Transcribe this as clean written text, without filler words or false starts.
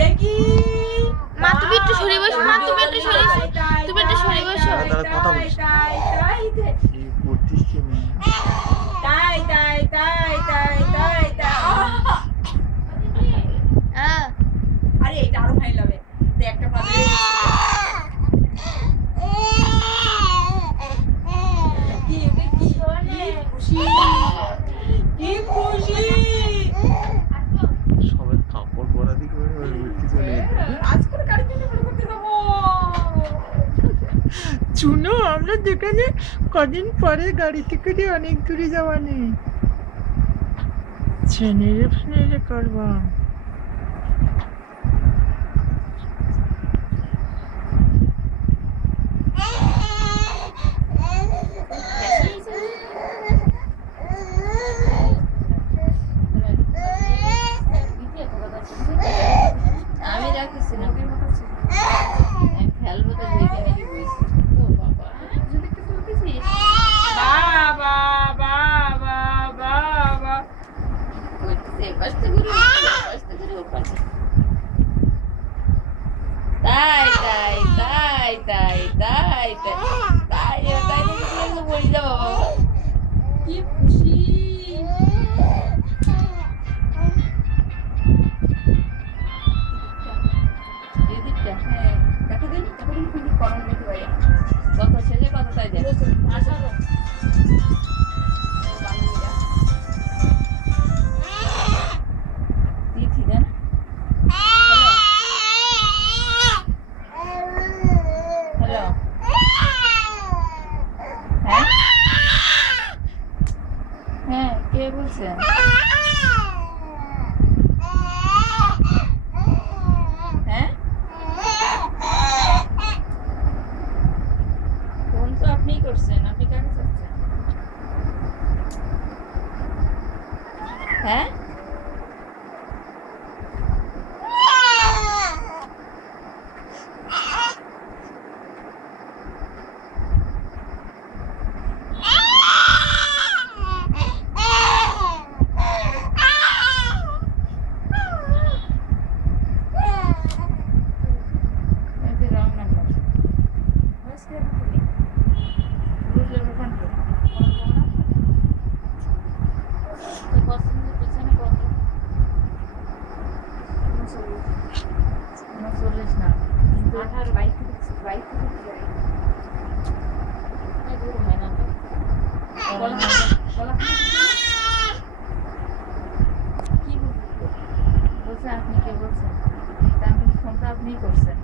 দেখি মা তুমি একটু সরে বসো, মা তুমি একটু সরে বসো, তুমি একটু সরে বসো। কথা বলিস কি করছিস কি না? তাই তাই তাই তাই তাই তাই আরে এটা আরো ফাইন লাগে একটা পাতা কি খুশি কি খুশি সবাই কাপড় পরা দিকে উঠতে চলে আজকাল গাড়ি কিনে বের করতে যাবো চুনো আমরা যেখানে কদিন পরে গাড়ি থেকে অনেক দূরে যাওয়া নেই, ছেনেরে ফেনেরে করবা। আমি রাখিস না খেলবো তো দেখে নাকি বইছি। ও বাবা যদি একটু তুলতেছিস বাবা বাবা বাবা করতেছে কষ্ট করে ওর পাশে। তাই তাই তাই তাই তাই তাই তাই তাই তো বলে যাবো বাবা। কি খুশি দিদিটা হ্যাঁ দেখো দিন খুবই কমন দেখতে পাই কত শেষে কত তাই দেয় আসারো দিদি দেন হ্যালো হ্যাঁ হ্যাঁ কে বলছেন? হ্যাঁ ফোন তো আপনিই করছেন, আপনি কাকে চাচ্ছেন? হ্যাঁ রং নাম্বার বুঝলেন ওখান তো পছন্দের পেছনে কত 39 না 18 বাইক থেকে এগুলো হয় না তো বলা কি বলছে আপনি কে বলছেন? তা আমি ফোনটা আপনিই করছেন।